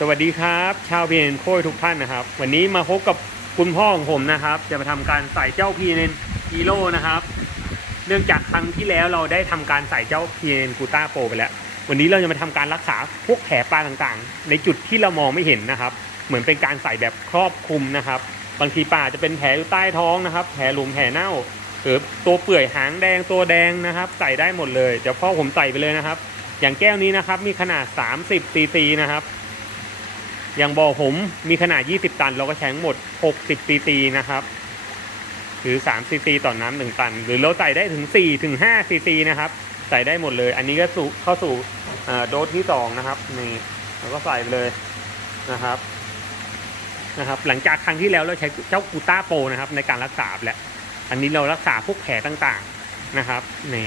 สวัสดีครับ ชาวพีเอ็นโค้ยทุกท่านนะครับ วันนี้มาพบกับคุณพ่อของผมนะครับ จะมาทำการใส่เจ้าพีเอ็นฮีโร่นะครับ เนื่องจากครั้งที่แล้วเราได้ทำการใส่เจ้าพีเอ็นกูต้าโปไปแล้ว วันนี้เราจะมาทำการรักษาพวกแผลปลาต่างๆ ในจุดที่เรามองไม่เห็นนะครับ เหมือนเป็นการใส่แบบครอบคลุมนะครับ บางทีปลาจะเป็นแผลอยู่ใต้ท้องนะครับ แผลหลุมแผลเน่าหรือตัวเปื่อยหางแดงตัวแดงนะครับ ใส่ได้หมดเลยเดี๋ยวพ่อผมใส่ไปเลยนะครับ อย่างแก้วนี้นะครับมีขนาด 30ซีซีนะครับ อย่างบ่อผมมีขนาด 20 ตัน เราก็ใช้ทั้งหมด 60ซีซีนะครับ หรือ3ซีซีต่อน้ำหนึ่งตัน หรือเราใส่ได้ถึง4ถึง5ซีซีนะครับ ใส่ได้หมดเลย อันนี้ก็สู่เข้าสู่โดสที่2นะครับนี่เราก็ใส่ไปเลยนะครับนะครับ หลังจากครั้งที่แล้วเราใช้เจ้ากูต้าโปนะครับ ในการรักษาแล้วอันนี้เรารักษาพวกแผลต่างๆนะครับนี่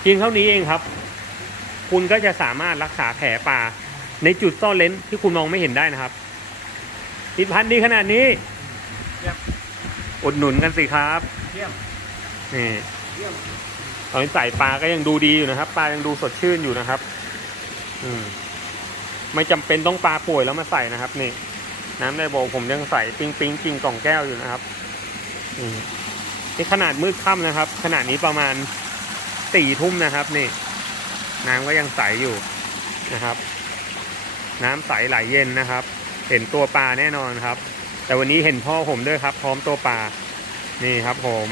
เพียงเท่านี้เองครับ คุณก็จะสามารถรักษาแผลปลา ในจุดซ่อนเลนที่คุณมองไม่เห็นได้นะครับติดพันธุ์ดีขนาดนี้เยี่ยมอุดหนุนกันสิครับเยี่ยมนี่เยี่ยมตอนนี้ใส่ปลาก็ยังดูดีอยู่นะครับ ปลายังดูสดชื่นอยู่นะครับ อืม ไม่จำเป็นต้องปลาป่วยแล้วมาใส่นะครับ นี่ น้ำในโบกผมยังใส่ปิงปิงกิ่งกล่องแก้วอยู่นะครับอืมนี่ขนาดมืดค่ำนะครับ ขนาดนี้ประมาณสี่ทุ่มนะครับ นี่ น้ำก็ยังใสอยู่นะครับ น้ำใสไหลเย็นนะครับ เห็นตัวปลาแน่นอนครับ แต่วันนี้เห็นพ่อผมด้วยครับ พร้อมตัวปลานี่ครับผม